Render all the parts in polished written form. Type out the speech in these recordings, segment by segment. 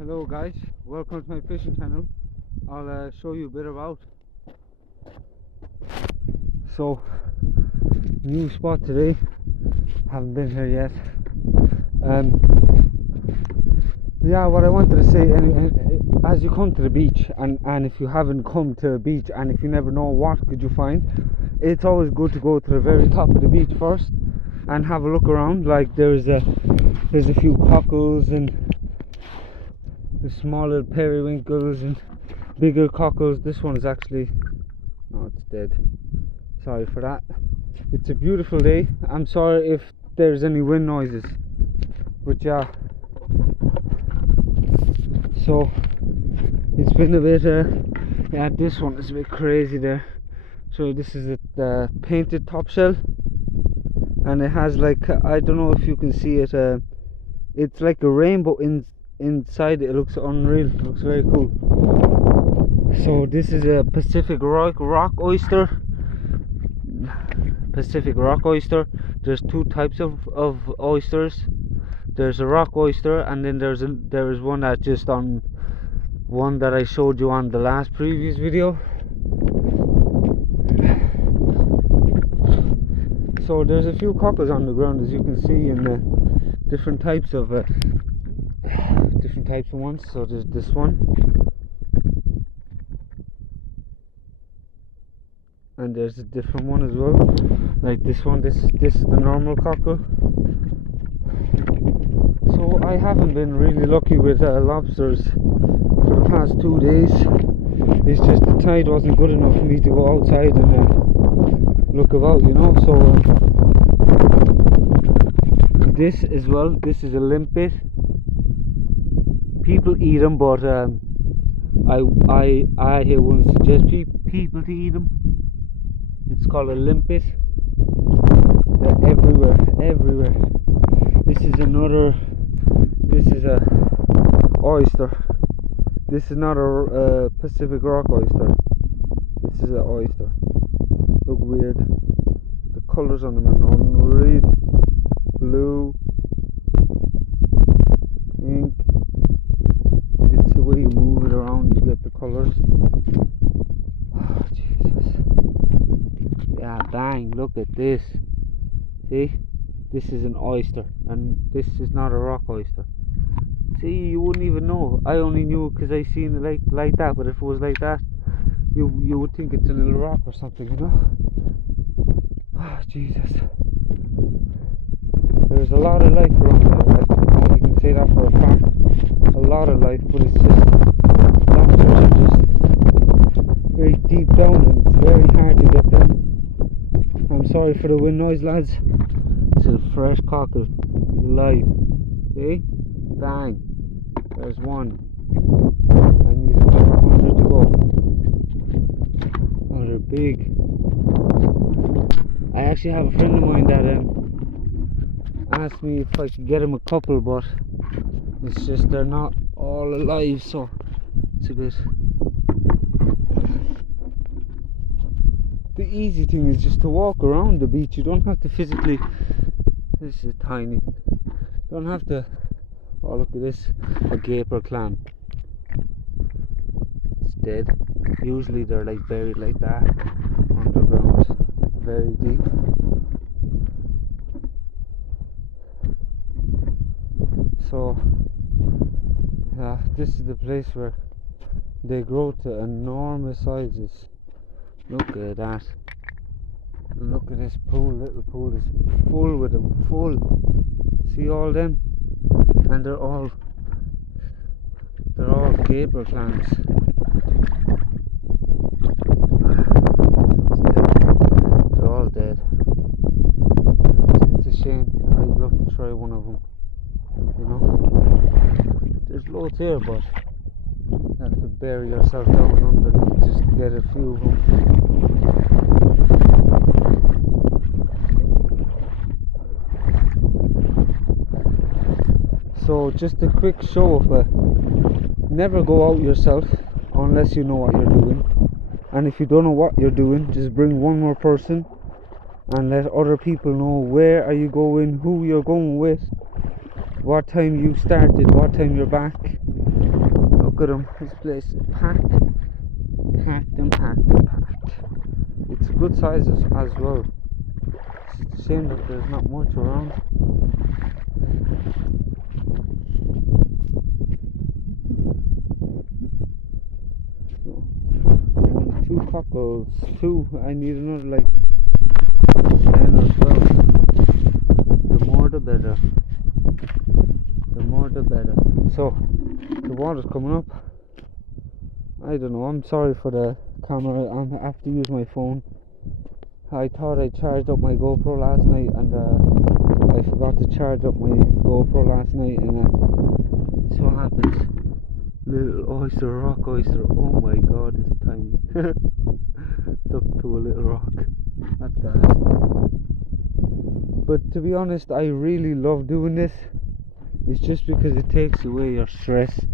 Hello guys, welcome to my fishing channel. I'll show you a bit about. So, new spot today, haven't been here yet. Yeah, what I wanted to say, as you come to the beach, and if you haven't come to the beach, and if you never know what could you find, it's always good to go to the very top of the beach first and have a look around. Like there's a few cockles and the small little periwinkles and bigger cockles. This one is actually, no, it's dead. Sorry for that. It's a beautiful day. I'm sorry if there's any wind noises, but yeah. So it's been a bit yeah, this one is a bit crazy there. So this is the painted top shell, and it has like, I don't know if you can see it, it's like a rainbow inside it. It looks unreal, it looks very cool. So this is a Pacific rock oyster. There's two types of oysters. There's a rock oyster, and then there is one that that I showed you on the last previous video. So there's a few cockles on the ground, as you can see, in the different types of ones. So there's this one, and there's a different one as well, like this one. This is the normal cockle. So I haven't been really lucky with lobsters for the past 2 days. It's just the tide wasn't good enough for me to go outside and look about, you know. So this as well, this is a limpet. People eat them, but I wouldn't suggest people to eat them. It's called a limpet. They're everywhere. This is a oyster. This is not a Pacific rock oyster. This is an oyster. Look weird. The colours on them are unreal. Blue, pink. It's the way you move it around, you get the colours. Oh, Jesus. Yeah, bang, look at this. See? This is an oyster, and this is not a rock oyster. See, you wouldn't even know. I only knew because I seen it like that, but if it was like that, you would think it's a little rock or something, you know? Oh, Jesus. There's a lot of life around here, you can say that for a fact. A lot of life, but it's just, lobsters are just very deep down, and it's very hard to get them. I'm sorry for the wind noise, lads. It's a fresh cockle. He's alive. See? Bang. There's one. I need another 100 to go. Oh, they're big. I actually have a friend of mine that asked me if I could get him a couple, but it's just they're not all alive, so it's a bit. The easy thing is just to walk around the beach. You don't have to physically. This is tiny. You don't have to. Oh, look at this, a gaper clam. It's dead. Usually they're like buried like that underground, very deep. So yeah, this is the place where they grow to enormous sizes. Look at that. Look at this pool. Little pool is full with them. Full. See all them? And they're all gaper clams. They're all dead. It's a shame. I'd love to try one of them, you know. There's loads here, but you have to bury yourself down underneath just to get a few of them. So just a quick show of never go out yourself unless you know what you're doing, and if you don't know what you're doing, just bring one more person and let other people know where are you going, who you're going with, what time you started, what time you're back, look at them. This place is packed. Packed and packed and packed. It's a good size as well. It's a shame that there's not much around. So, only 2 cockles. 2. I need another like 10 or 12. The more the better. The more the better. So, the water's coming up. I don't know, I'm sorry for the camera. I have to use my phone. I thought I charged up my GoPro last night, and I forgot to charge up my GoPro last night, and so what happens. Little oyster, rock oyster. Oh my god, it's tiny. Stuck to a little rock. That's bad. But to be honest, I really love doing this. It's just because it takes away your stress,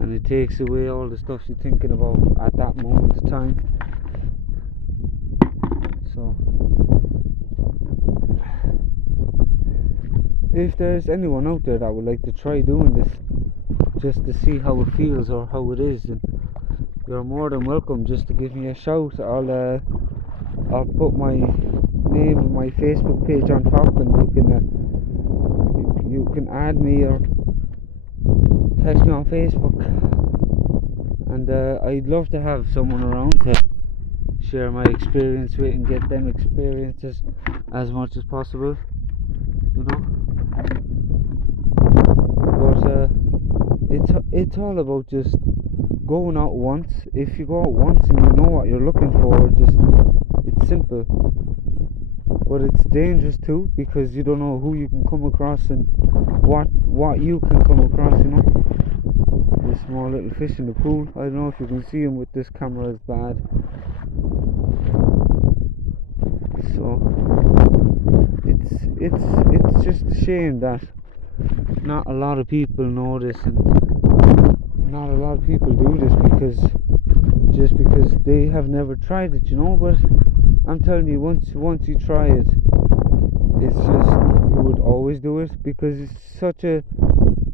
and it takes away all the stuff you're thinking about at that moment of time. So, if there's anyone out there that would like to try doing this, just to see how it feels or how it is, then you're more than welcome just to give me a shout. I'll put my name and my Facebook page on top, and you can add me or text me on Facebook. And I'd love to have someone around to share my experience with and get them experiences as much as possible, you know. But it's all about just going out once. If you go out once and you know what you're looking for, it's simple. But it's dangerous too, because you don't know who you can come across and what you can come across, you know. This small little fish in the pool. I don't know if you can see him with this camera, it's bad. So it's just a shame that not a lot of people know this, and not a lot of people do this because they have never tried it, you know. But I'm telling you, once you try it, it's just, you would always do it, because it's such a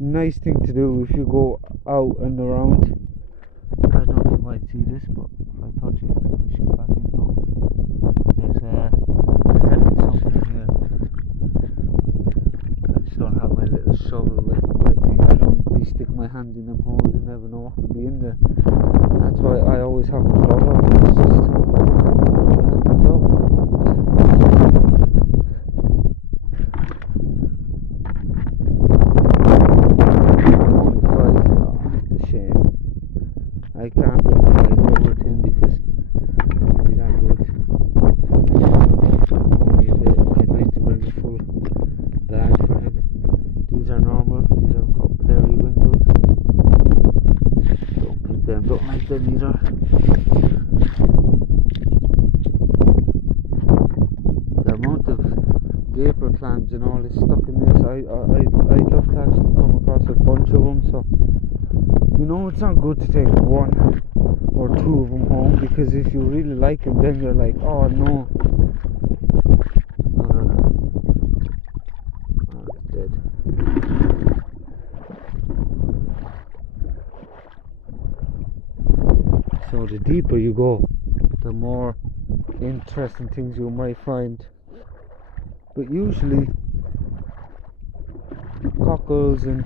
nice thing to do if you go out and around. I don't know if you might see this, but if I touch it, it's going to shoot back in. No, there's definitely something in here. I just don't have my little shovel with me. I don't be stick my hands in them holes. You never know what could be in there. That's why I always have my glove on. It's just I can't bring my over him because he'll be that good. Only a bit. I'd like to bring a full bag for him. These are normal. These are called periwinkles. Don't pick them. Don't like them either. The amount of gaper clams and all is stuck in this. I'd love to actually come across a bunch of them. So, you know, it's not good to take 1 or 2 of them home, because if you really like them, then you're like, oh no. Oh, it's dead. So the deeper you go, the more interesting things you might find. But usually cockles and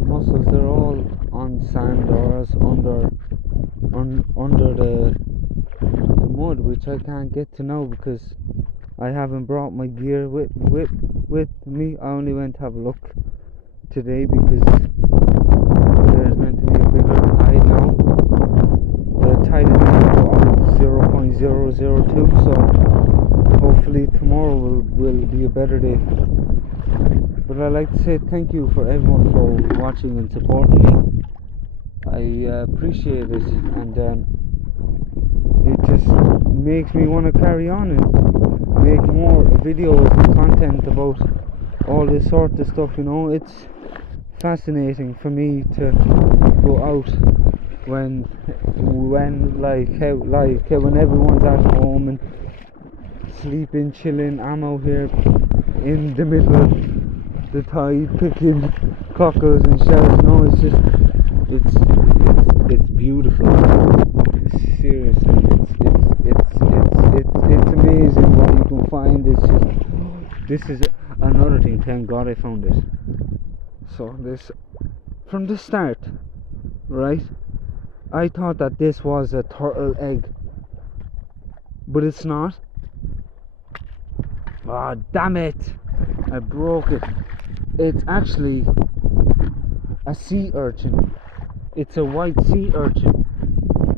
mussels, they're all on sand or else under the mud, which I can't get to now because I haven't brought my gear with me. I only went to have a look today because there's meant to be a bigger tide now. The tide is now on 0.002, so hopefully tomorrow will be a better day. But I'd like to say thank you for everyone for watching and supporting me. I appreciate it, and it just makes me want to carry on and make more videos and content about all this sort of stuff, you know. It's fascinating for me to go out when when everyone's at home and sleeping, chilling. I'm out here in the middle of the tide picking cockles and shells. No, It's beautiful. Seriously, it's amazing what you can find. This is another thing. Thank God I found it. So this, from the start, right? I thought that this was a turtle egg, but it's not. Ah, damn it! I broke it. It's actually a sea urchin. It's a white sea urchin.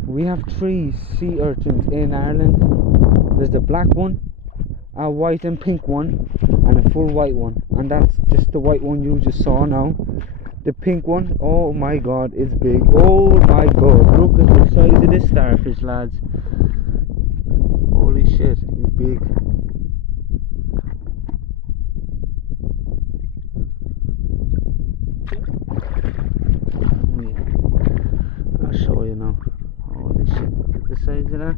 We have 3 sea urchins in Ireland. There's a black one, a white and pink one, and a full white one. And that's just the white one you just saw now. The pink one, oh my god, it's big. Oh my god, look at the size of this starfish, lads. Holy shit, it's big. I'll show you now. Holy shit, look at the size of that.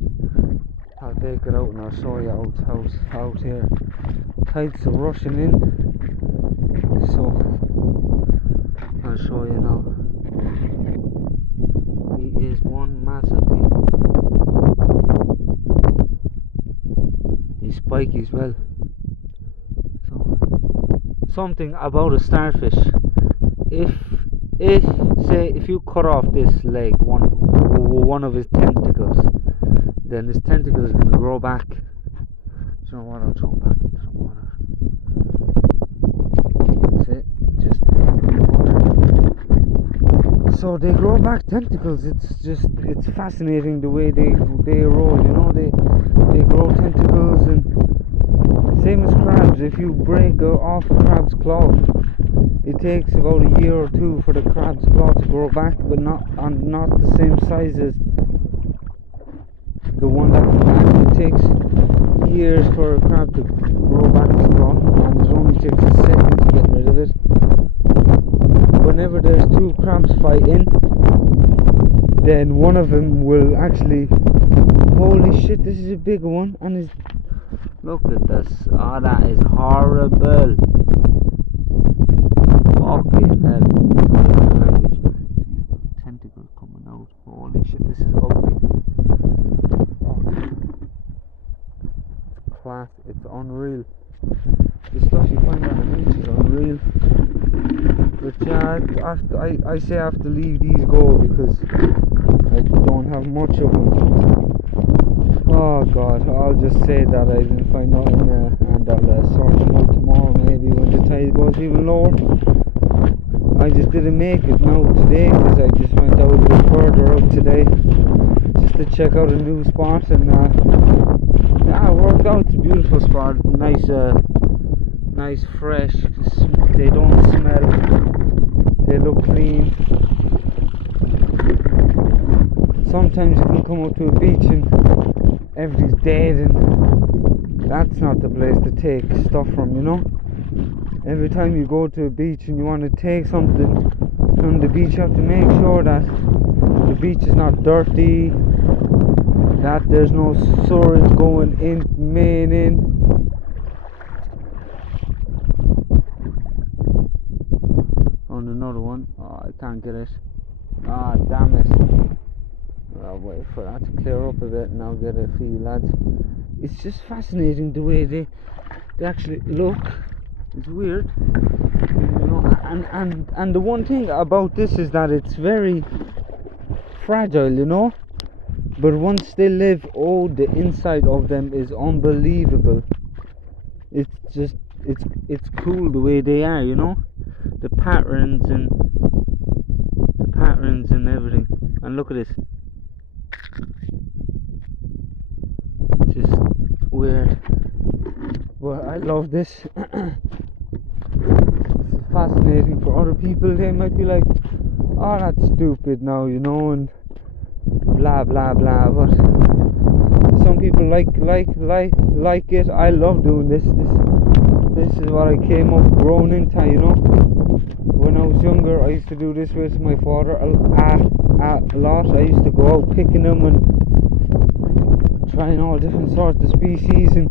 I'll take it out and I'll show you out here. Tides are rushing in, so I'll show you now. He is one massive thing. He's spiky as well. So something about a starfish. If you cut off this leg, one of his tentacles, then his tentacle is going to grow back. Do you know what? I'll throw him back into the water. That's it. Just in the water. So they grow back tentacles. It's fascinating the way they roll. You know, they grow tentacles, and same as crabs. If you break off a crab's claw, it takes about a year or 2 for the crab's claw to grow back, but not the same size as the one that it takes years for a crab to grow back its claw, and it only takes a second to get rid of it. Whenever there's 2 crabs fighting, then one of them will actually, holy shit, this is a big one, and look at this. Oh, that is horrible. Fucking hell. Tentacles coming out. Holy shit, this is ugly. It's class. It's unreal. The stuff you find on the beach is unreal. But yeah, I say I have to leave these go because I don't have much of them. Oh god, I'll just say that I didn't find nothing there, and I'll sort them out tomorrow maybe when the tide goes even lower. I just didn't make it now today because I just went out a bit further out today just to check out a new spot, and yeah, it worked out. It's a beautiful spot. Nice fresh. They don't smell. They look clean. Sometimes you can come out to a beach and everything's dead, and that's not the place to take stuff from, you know. Every time you go to a beach and you want to take something from the beach, you have to make sure that the beach is not dirty, that there's no sewage going in, main in. On another one. Oh, I can't get it. Ah, oh, damn it. I'll wait for that to clear up a bit and I'll get a few, lads. It's just fascinating the way they actually look. It's weird, you know, and the one thing about this is that it's very fragile, you know, but once they live, oh, the inside of them is unbelievable. It's just, it's cool the way they are, you know, the patterns and everything. And look at this. It's just weird, but I love this. It's fascinating for other people. They might be like, oh, that's stupid now, you know, and blah blah blah, but some people like it. I love doing this. This is what I came up grown into, you know. When I was younger, I used to do this with my father a lot. I used to go out picking them and trying all different sorts of species and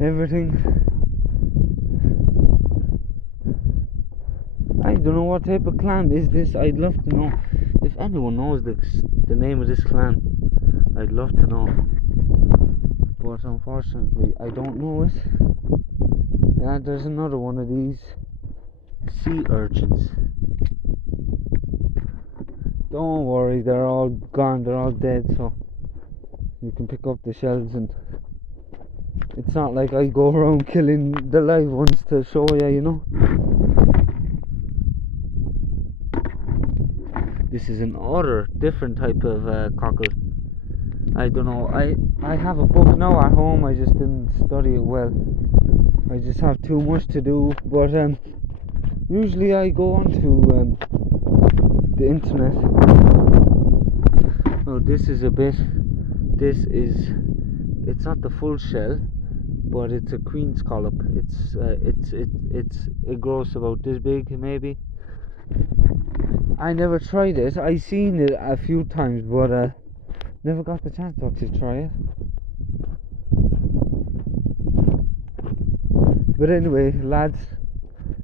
everything. I don't know what type of clam is this. I'd love to know. If anyone knows the name of this clan, I'd love to know. But unfortunately, I don't know it. Yeah, there's another one of these sea urchins. Don't worry, they're all gone, they're all dead, so you can pick up the shells, and it's not like I go around killing the live ones to show you, you know. This is another different type of cockle. I don't know, I have a book now at home, I just didn't study it well. I just have too much to do, but usually I go onto the internet. Oh, this is a bit, it's not the full shell, but it's a queen scallop. It grows about this big, maybe. I never tried it. I seen it a few times, but never got the chance to actually try it. But anyway, lads,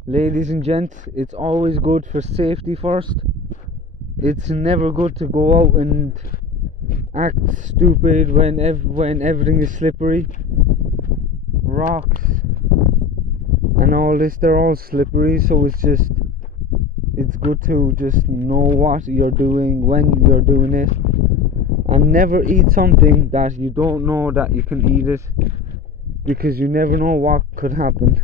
ladies and gents, it's always good for safety first. It's never good to go out and act stupid when everything is slippery. Rocks and all this, they're all slippery, so it's good to just know what you're doing when you're doing it, and never eat something that you don't know that you can eat it, because you never know what could happen,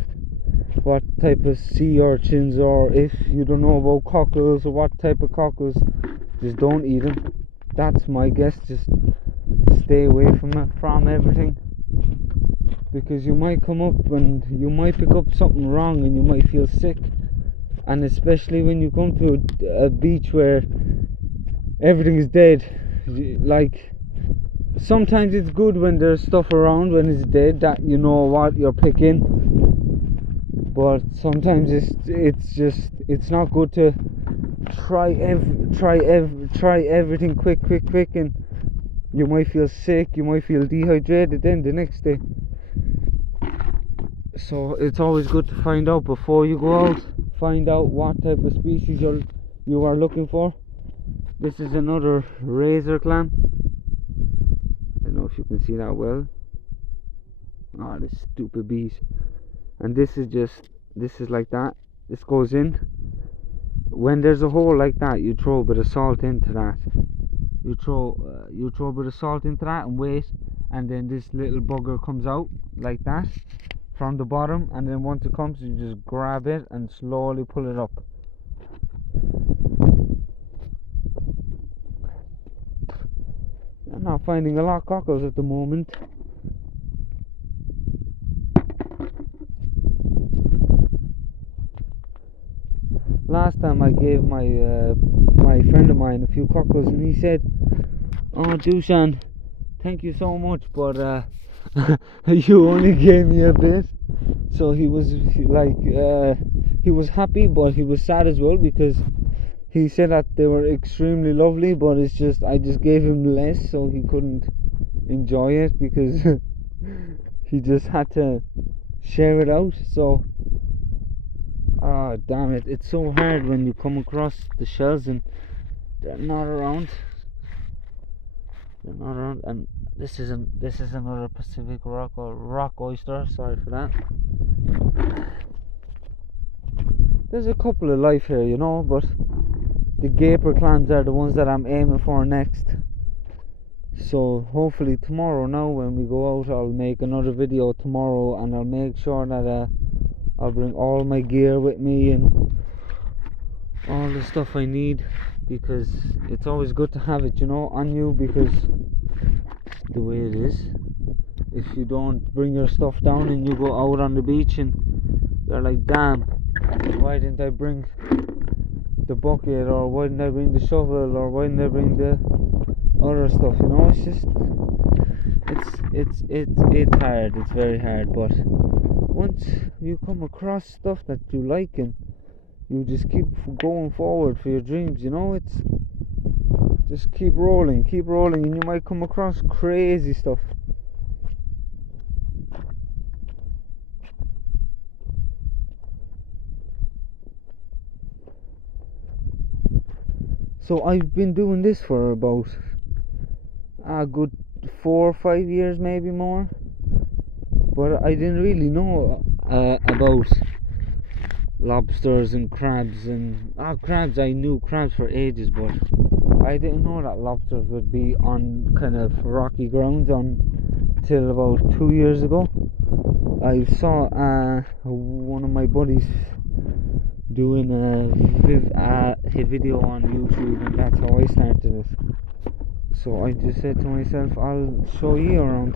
what type of sea urchins, or if you don't know about cockles or what type of cockles, just don't eat them. That's my guess. Just stay away from everything, because you might come up and you might pick up something wrong and you might feel sick. And especially when you come to a beach where everything is dead, like, sometimes it's good when there's stuff around when it's dead, that you know what you're picking, but sometimes it's not good to try everything quick, and you might feel sick, you might feel dehydrated then the next day. So it's always good to find out before you go out. Find out what type of species you are looking for. This is another razor clan. I don't know if you can see that well. Ah, this stupid bees. And this is like that. This goes in. When there's a hole like that, you throw a bit of salt into that. You throw a bit of salt into that and wait, and then this little bugger comes out like that from the bottom, and then once it comes, you just grab it and slowly pull it up. I'm not finding a lot of cockles at the moment. Last time I gave my friend of mine a few cockles, and he said, "Oh, Dushan, thank you so much, but you only gave me a bit." So he was he was happy, but he was sad as well, because he said that they were extremely lovely, but it's just I just gave him less, so he couldn't enjoy it, because he just had to share it out. So damn it, it's so hard when you come across the shells and they're not around. And this is another Pacific rock or rock oyster. Sorry for that. There's a couple of life here, you know, but the gaper clams are the ones that I'm aiming for next. So hopefully tomorrow, now when we go out, I'll make another video tomorrow, and I'll make sure that I'll bring all my gear with me and all the stuff I need, because it's always good to have it, you know, on you, because it's the way it is. If you don't bring your stuff down and you go out on the beach and you're like, damn, why didn't I bring the bucket, or why didn't I bring the shovel, or why didn't I bring the other stuff, you know? It's just it's hard, it's very hard. But once you come across stuff that you like, and you just keep going forward for your dreams, you know, it's just keep rolling, and you might come across crazy stuff. So I've been doing this for about a good 4 or 5 years, maybe more. But I didn't really know about lobsters and crabs and crabs. I knew crabs for ages, but I didn't know that lobsters would be on kind of rocky grounds until about 2 years ago. I saw one of my buddies doing a video on YouTube, and that's how I started it. So I just said to myself, I'll show you around.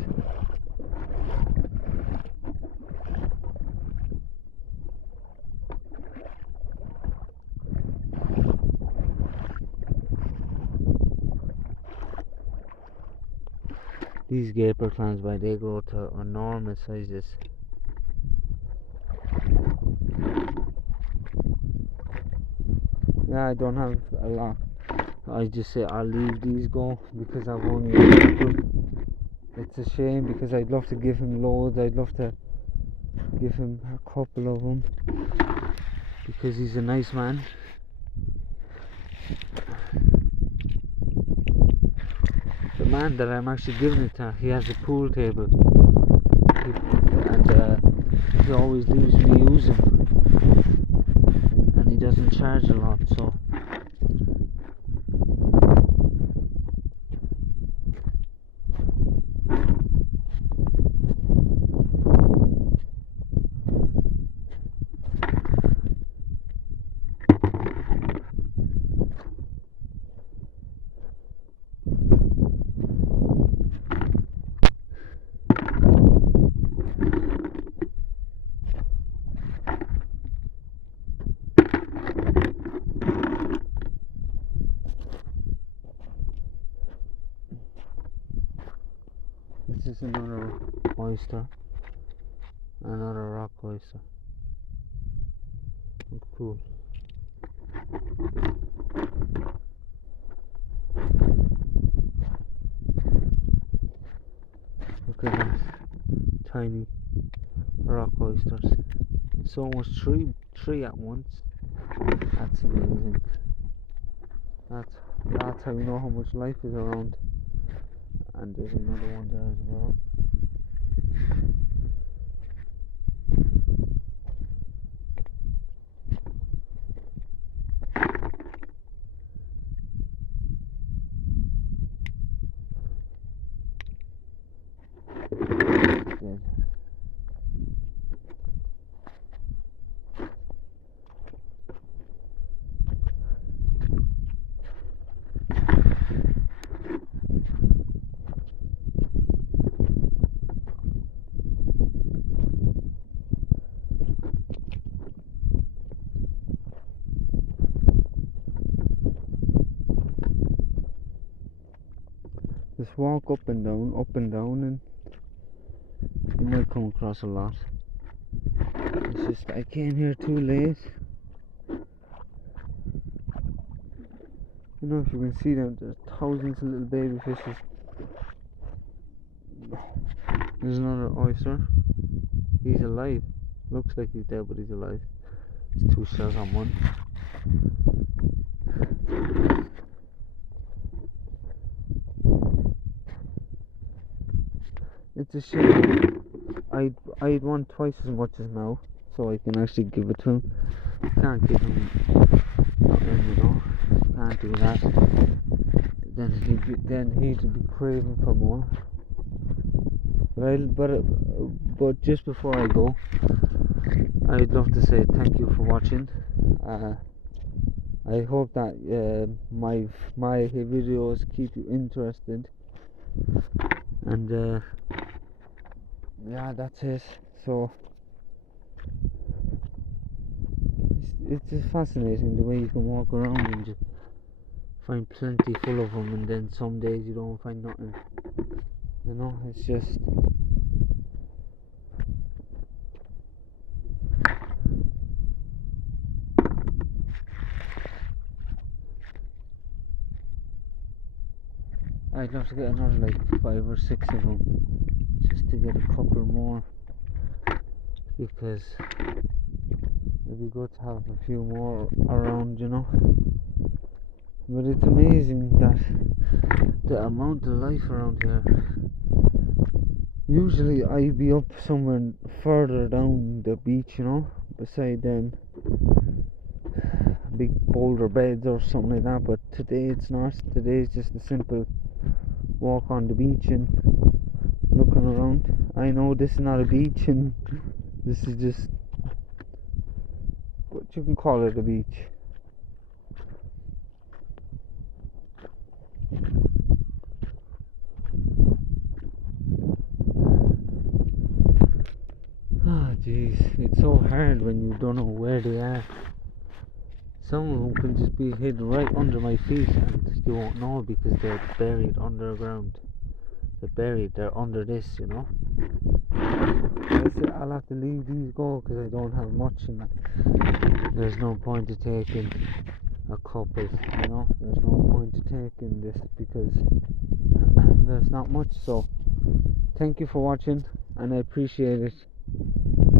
These gaper clams, they grow to enormous sizes. Yeah, I don't have a lot. I just say I'll leave these go because I've only a couple. It's a shame because I'd love to give him loads. I'd love to give him a couple of them because he's a nice man. The man that I'm actually giving it to, he has a pool table, and he always leaves me use him, and he doesn't charge a lot, so this is another oyster, another rock oyster. Oh, cool. Look at that, tiny rock oysters. So much tree at once. That's amazing. That's how you know how much life is around. And there's another one there as well. Good. Just walk up and down, and you might come across a lot. It's just I came here too late. I don't know if you can see them. There's thousands of little baby fishes. There's another oyster. He's alive. Looks like he's dead, but he's alive. There's 2 shells on one. It's a shame. I'd want twice as much as now, so I can actually give it to him. Can't give him nothing, you know. Can't do that. Then he'd be craving for more. But just before I go, I'd love to say thank you for watching. I hope that my videos keep you interested, and yeah, that's it. So it's just fascinating the way you can walk around and just find plenty full of them, and then some days you don't find nothing. You know, it's just I'd love to get another like 5 or 6 of them, just to get a couple more, because it'd be good to have a few more around, you know. But it's amazing that the amount of life around here. Usually I'd be up somewhere further down the beach, you know, beside them big boulder beds or something like that, but today it's not. Today it's just a simple walk on the beach and looking around. I know this is not a beach, and this is just what you can call it, a beach. Ah, jeez, it's so hard when you don't know where they are. Some of them can just be hidden right under my feet and you won't know because they're buried underground. They're under this, you know. I'll have to leave these go because I don't have much in that. There's no point to taking a couple, you know. There's no point to taking this because there's not much. So thank you for watching and I appreciate it.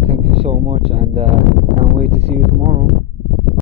Thank you so much, and can't wait to see you tomorrow.